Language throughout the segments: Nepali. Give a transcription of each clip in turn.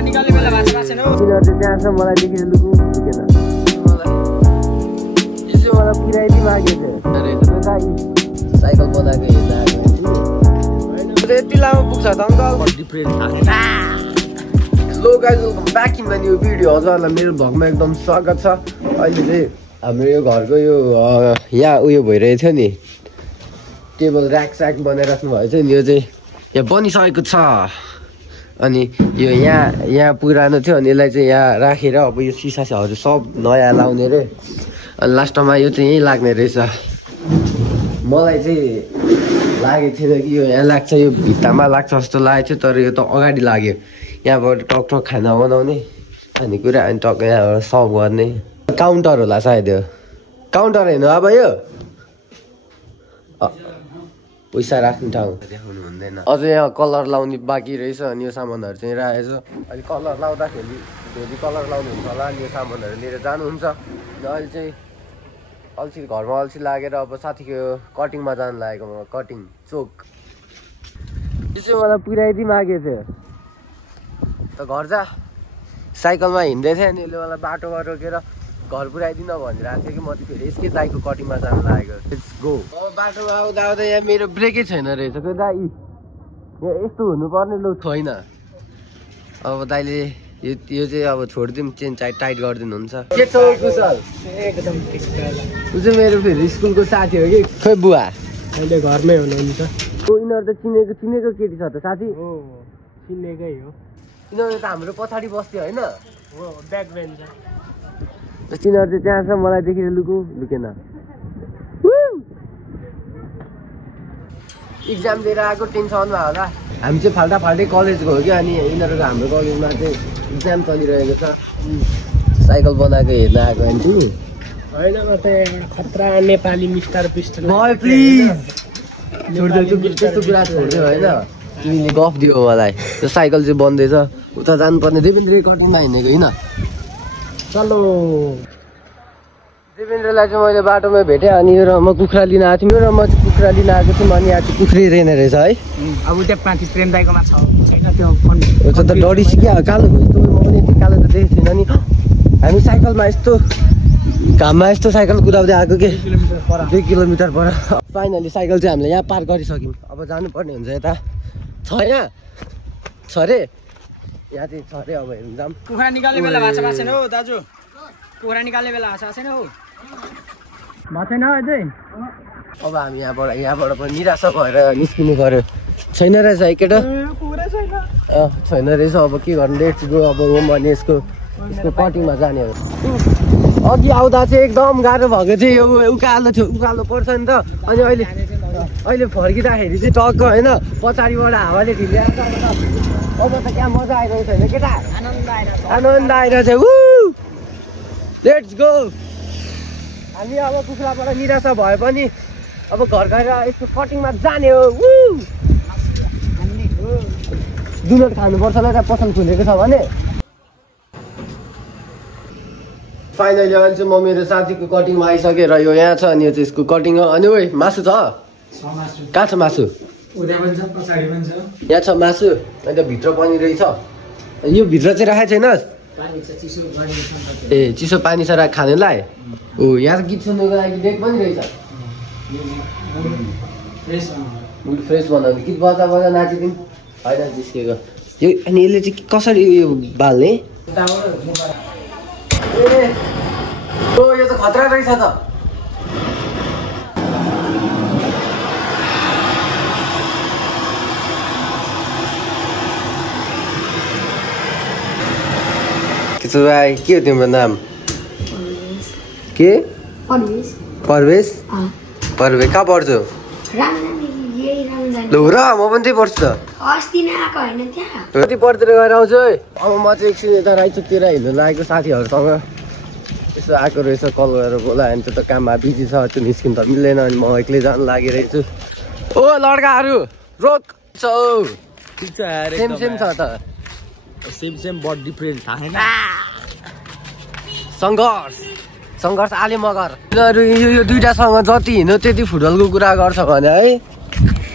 निकाल्ने बेला भाषा भाषा हो त्यहाँसम्म मलाई देखेर लुकु दुखेन यसो मलाई पुऱ्याइदिइ मागेको थियो साइकल बनाएको हेर्दा यति लामो पुग्छ त uncle low guys welcome back in my new video हजुरहरूलाई मेरो भ्लगमा एकदम स्वागत छ अहिले चाहिँ हाम्रो यो घरको यो यहाँ उयो भइरहेको थियो नि टेबल ऱ्याक स्याक बनाइराख्नु भएछ नि यो चाहिँ यहाँ बनिसकेको छ अनि यो यहाँ पुरानो थियो अनि यसलाई चाहिँ यहाँ राखेर अब यो सिसाहरू सब नयाँ लाउने रे अनि लास्टमा यो चाहिँ यहीँ लाग्ने रहेछ मलाई चाहिँ लागेको थिएन कि यो यहाँ लाग्छ यो भित्तामा लाग्छ जस्तो लागेको थियो तर यो त अगाडि लाग्यो यहाँबाट टक टक खाना बनाउने खानेकुरा अनि टक्क यहाँबाट सर्भ गर्ने काउन्टर होला सायद यो काउन्टर होइन अब यो पैसा राख्ने ठाउँ देखाउनु हुँदैन अझ यहाँ कलर लाउने बाँकी रहेछ अनि यो सामानहरू चाहिँ राखेको छ अहिले कलर लाउँदाखेरि भोलि कलर लाउनुहुन्छ होला अनि यो सामानहरू लिएर जानुहुन्छ अनि अहिले चाहिँ अल्छी घरमा अल्छी लागेर अब साथीको कटिङमा जानु लागेको म कटिङ चोक यो चाहिँ मलाई पुऱ्याइदिइ मागेको थियो त घर जा साइकलमा हिँड्दै थिएँ अनि यसले मलाई बाटोमा रोकेर घर पुऱ्याइदिन भनिरहेको थियो कि म चाहिँ फेरि यसकै दाइको कटिङमा जानु लागेको लेट्स गो अब बाटोमा आउँदा आउँदा यहाँ मेरो ब्रेकै छैन रहेछ कि दाइ यहाँ यस्तो हुनुपर्ने लु छैन अब दाइले यो चाहिँ अब छोडिदिउँ चेन टाइट गरिदिनुहुन्छ के छ कुशल एकदम ठिक छ ऊ चाहिँ मेरो फेरि स्कुलको साथी हो कि खोइ बुवा अहिले घरमै हुनुहुन्छ यिनीहरू त चिनेको केटी छ त साथी हो चिनेकै हो यिनीहरू त हाम्रो पछाडि बस्थ्यो होइन हो ब्याक बेन्च तिनीहरू चाहिँ त्यहाँसम्म मलाई देखेर लुकेन इक्जाम दिएर आएको टेन्सनमा होला हामी चाहिँ फाल्टै कलेजको हो कि अनि यिनीहरूको हाम्रो कलेजमा चाहिँ इक्जाम चलिरहेको छ साइकल बनाएको हेर्न आएको आन्टी होइन म त खतरा नेपाली मिस्टर पिस्टल प्लिज छोडिदियो त्यस्तो कुरा छोडिदियो होइन तिमीले गफ दियो मलाई त्यो साइकल चाहिँ बन्दैछ उता जानुपर्ने देवेन्द्र कटिङमा हिँडेको होइन चलो देवेन्द्रलाई चाहिँ मैले बाटोमा भेटेँ अनि यो म कुखुरा लिन आएको थिएँ र म चाहिँ कुखुरा लिन आएको थिएँ अनि यहाँ चाहिँ कुखुरी रहेन रहेछ है अब त्यहाँ माथि प्रेम दाइकोमा छैन त्यो फोन त डरिस क्या कालो म पनि यति कालो त देखेको थिइनँ नि हामी साइकलमा यस्तो घाममा यस्तो साइकल कुदाउँदै आएको के 2 किलोमिटर पर फाइनली साइकल चाहिँ हामीले यहाँ पार्क गरिसक्यौँ अब जानुपर्ने हुन्छ यता छ यहाँ छ रे यहाँ चाहिँ छ रे अब हेर्नु जाऊँ कुखुरा निकाल्ने बेला भाषा भाषेन हो दाजु कुखुरा निकाल्ने बेला भाषा भाषेन हो भएन अझै अब हामी यहाँबाट पनि निराशा भएर निस्किनु पर्यो छैन रहेछ है केटा छैन रहेछ अब के गर्नु लेट्स गो अब होम अनि यसको कटिङमा जाने हो अघि आउँदा चाहिँ एकदम गाह्रो भएको थियो यो उकालो पर्छ नि त अनि अहिले फर्किँदाखेरि चाहिँ टक्क होइन पछाडिबाट हावाले ढिल्याएको अब त क्या मजा आइरहेको छैन केटा आनन्द आइरहेको छ लेट्स गो हामी अब कुखुराबाट निराशा भए पनि अब घर गएर यस्तो कटिङमा जाने हो डुनट खानुपर्छ होला त्यहाँ पसल खुलेको छ भने फाइनली अहिले चाहिँ म मेरो साथीको कटिङमा आइसकेँ र यो यहाँ छ अनि यो चाहिँ यसको कटिङ हो अनि ओइ मासु छ कहाँ छ मासु यहाँ छ मासु अन्त भित्र पनि रहेछ यो भित्र चाहिँ राखेको छैनस् ए चिसो पानी छ खानेलाई ओ यहाँ गीत सुन्नुको लागि डेक पनि रहेछ मुड फ्रेस बनाउने गीत बजा नाचिदिउँ होइन जिस्केको यो अनि यसले चाहिँ कसरी यो बाल्ने यो त खतरा रहेछ त भाइ के हो तिम्रो नाम के परवेश कहाँ पढ्छौ लु र म पनि त्यही पढ्छु त कति पढ्दै गएर आउँछु है अब म चाहिँ एकछिन यता राईचोकतिर हिँड्नु लागेको साथीहरूसँग यसो आएको रहेछ कल गरेर बोलायो भने त्यो त काममा बिजी छ त्यो निस्किनु त मिल्दैन अनि म एक्लै जानु लागिरहेको छु ओ लड्काहरू रोक सेम छ त सेम बट डिफरेन्ट थाहा छैन सङ्घर्ष आले मगर यिनीहरू यो दुइटासँग जति हिँड्यो त्यति फुटबलको कुरा गर्छ भने है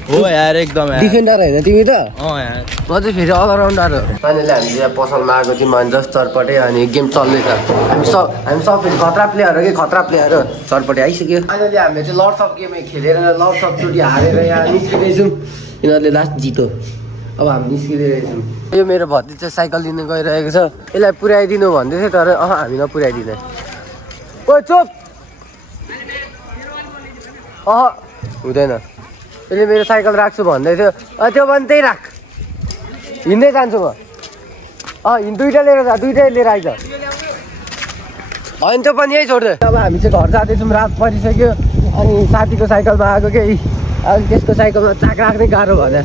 हो यार एकदम यार डिफेन्डर होइन तिमी त यार म चाहिँ फेरि अलराउन्डर हो फाइनली हामी यहाँ पसलमा आएको थियौँ अनि जस्ट चरपटे अनि गेम चल्दैछ हामी सब फेरि खतरा प्लेयर हो कि खतरा प्लेयर हो चरपटे आइसक्यो फाइनली हामीले चाहिँ लर्ड्स अफ गेम खेलेर लर्ड्स अफ चोटि हारेर यहाँ निस्किँदैछौँ यिनीहरूले लास्ट जितो अब हामी निस्किँदैछौँ यो मेरो भतिज चाहिँ साइकल लिनु गइरहेको छ यसलाई पुर्याइदिनु भन्दै थियो तर हामी नपुर्याइदिने ओ चोप हुँदैन यसले मेरो साइकल राख्छु भन्दै थियो त्यो पनि त्यही राख हिँड्दै जान्छु म दुइटा लिएर जा दुइटै लिएर आइज होइन त्यो पनि यही छोड्दै अब हामी चाहिँ घर जाँदैछौँ रात परिसक्यो अनि साथीको साइकलमा आएको के अनि त्यसको साइकलमा चाक राख्नै गाह्रो भयो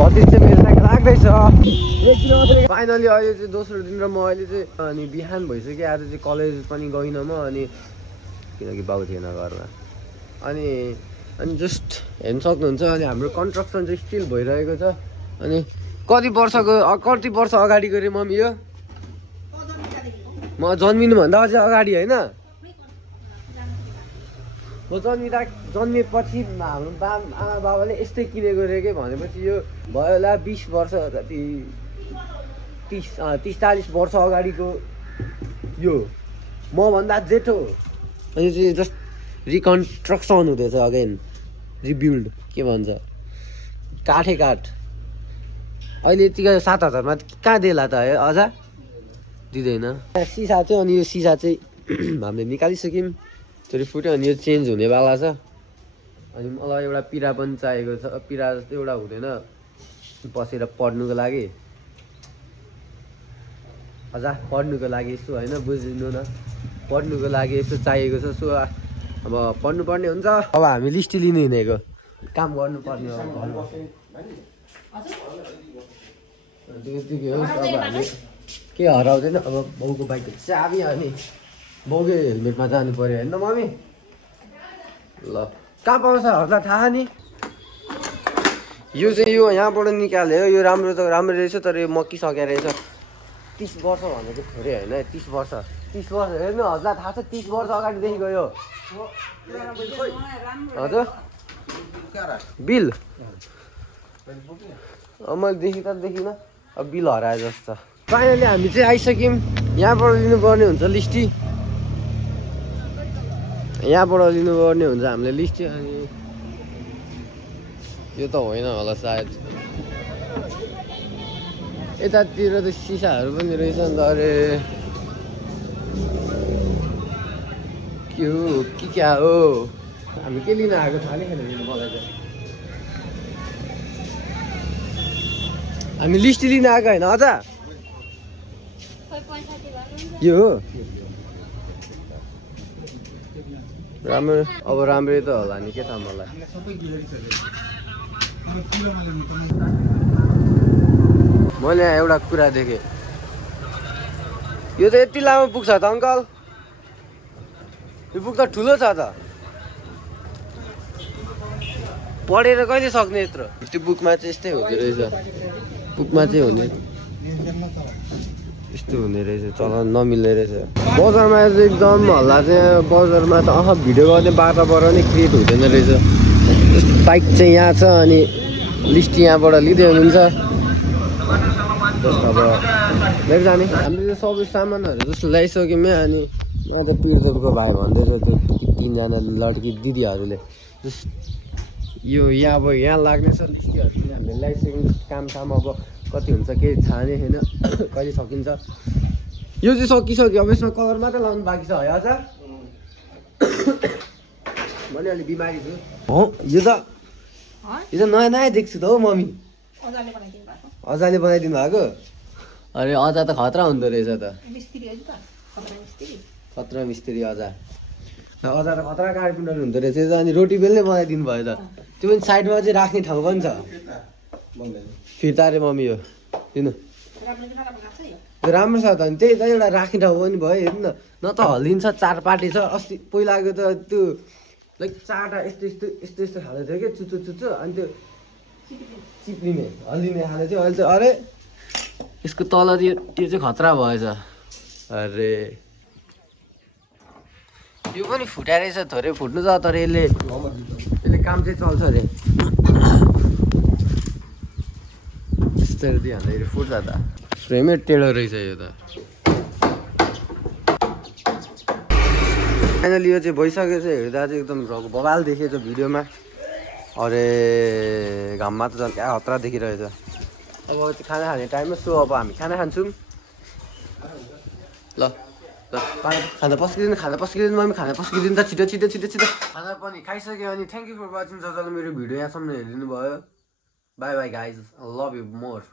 भतिज चाहिँ मेरो साइकल राख्दैछ फाइनली अहिले चाहिँ दोस्रो दिन र म अहिले चाहिँ अनि बिहान भइसक्यो आज चाहिँ कलेज पनि गइनँ म अनि किनकि बाउ थिएन घरमा अनि जस्ट हेर्नु सक्नुहुन्छ अनि हाम्रो कन्स्ट्रक्सन चाहिँ स्टिल भइरहेको छ अनि कति वर्ष अगाडि गरेँ मम्मी यो म जन्मिनुभन्दा अझै अगाडि होइन म जन्मिएपछि हाम्रो आमा बाबाले यस्तै किनेको रे के भनेपछि यो भयो होला 20 वर्ष जति 30-40 वर्ष अगाडिको यो मभन्दा जेठो अनि चाहिँ जस्ट रिकन्स्ट्रक्सन हुँदैछ अगेन रिबिल्ड के भन्छ काठै काठ अहिले यतिको 7,000मा कहाँ देला त है अझ दिँदैन सिसा थियो अनि यो सिसा चाहिँ हामीले निकालिसक्यौँ त्यो फुट्यो अनि यो चेन्ज हुनेवाला छ अनि मलाई एउटा पिरा पनि चाहिएको छ पिरा जस्तो एउटा हुँदैन बसेर पढ्नुको लागि अझ पढ्नुको लागि यसो होइन बुझिदिनु न पढ्नुको लागि यसो चाहिएको छ सो अब पढ्नुपर्ने हुन्छ अब हामी लिस्ट लिनु हिँडेको काम गर्नुपर्ने हो अब हामी के हराउँदैन अब बाउको बाइकको चाबी अनि बाउकै हेलमेटमा जानु पर्यो होइन मम्मी ल कहाँ पाउँछ हर्दा थाहा नि यो चाहिँ यो यहाँबाट निकाल्यो यो राम्रो त राम्रो रहेछ तर यो मकिसकेको रहेछ 30 वर्ष भनेको थोरै होइन 30 वर्ष हेर्नु हजुरलाई थाहा छ 30 वर्ष अगाडिदेखि गयो हजुर बिल मैले देखिनँ अब बिल हराए जस्तो फाइनली हामी चाहिँ आइसक्यौँ यहाँबाट लिनुपर्ने हुन्छ लिस्टी यहाँबाट लिनुपर्ने हुन्छ हामीले लिस्टी अनि यो त होइन होला सायद यतातिर त सिसाहरू पनि रहेछ नि त अरे के हो कि क्या हो हामी के लिन आएको थाहा नै छैन मलाई चाहिँ हामी लिस्ट लिन आएको होइन अझ यो हो राम्रो अब राम्रै त होला नि के थाहा मलाई मैले एउटा कुरा देखेँ यो त यति लामो पुग्छ त अङ्कल यो बुक त ठुलो छ त पढेर कहिले सक्ने यत्रो त्यो बुकमा चाहिँ यस्तै हुँदो रहेछ बुकमा चाहिँ हुने यस्तो हुने रहेछ चलाउन नमिल्ने रहेछ बजारमा चाहिँ एकदम हल्ला चाहिँ बजारमा त भिडियो गर्ने वातावरण नै क्रिएट हुँदैन रहेछ बाइक चाहिँ यहाँ छ अनि लिस्ट यहाँबाट लिँदै हुनुहुन्छ अब लिएर जाने हामीले सबै सामानहरू जस्तो ल्याइसक्यौँ अनि यहाँ त पिर्जोलको भाइ भन्दैछ त्यो 3जना लड्की दिदीहरूले यो यहाँ अब यहाँ लाग्ने छ लिस्टीहरू चाहिँ हामीले ल्याइसक्यौँ काम अब कति हुन्छ केही थाहा नै छैन कहिले सकिन्छ यो चाहिँ सकिसक्यो अब यसमा कलर मात्रै लाउनु बाँकी छ है अझ मैले अलि बिमारी छु हो यो त नयाँ नयाँ देख्छु त हौ मम्मी अजाले बनाइदिनु भएको अरे अजा त खतरा हुँदो रहेछ त खतरा मिस्त्री अजा त खतरा कार्पेन्टर हुँदो रहेछ अनि रोटी बेल्नै बनाइदिनु भयो त त्यो पनि साइडमा चाहिँ राख्ने ठाउँ पनि छ फिर्ता अरे मम्मी हो किन राम्रो छ त अनि त्यही त एउटा राख्ने ठाउँ पनि भयो हेर्नु न त हल्लिन्छ 4 पाटे छ अस्ति पहिलाको त त्यो लाइक 4टा यस्तो खाले थियो कि चुचो अनि त्यो चिप्लिने हल्लिने खाले थियो अहिले चाहिँ अरे यसको तल यो चाहिँ खतरा भएछ अरे यो पनि फुटाएर रहेछ थोरै फुट्नु छ तर यसले काम चाहिँ चल्छ अरे यस्तोहरू दिइहाल्दाखेरि फुट्छ त फ्रेमै टेढो रहेछ यो त फाइनली यो चाहिँ भइसकेको छ हेर्दा चाहिँ एकदम बवाल देखिएछ भिडियोमा अरे घाममा त झन् क्या हत्रा देखिरहेछ अब खाना खाने टाइममा सो अब हामी खाना खान्छौँ ल खाना पस्किदिनु मम्मी खाना पस्किदिनु त छिटो छिटो छिटो छिटो खाना पनि खाइसक्यो अनि थ्याङ्क यू फर वाचिङ जसले मेरो भिडियो यहाँसम्म हेरिदिनु भयो by by guys I love you more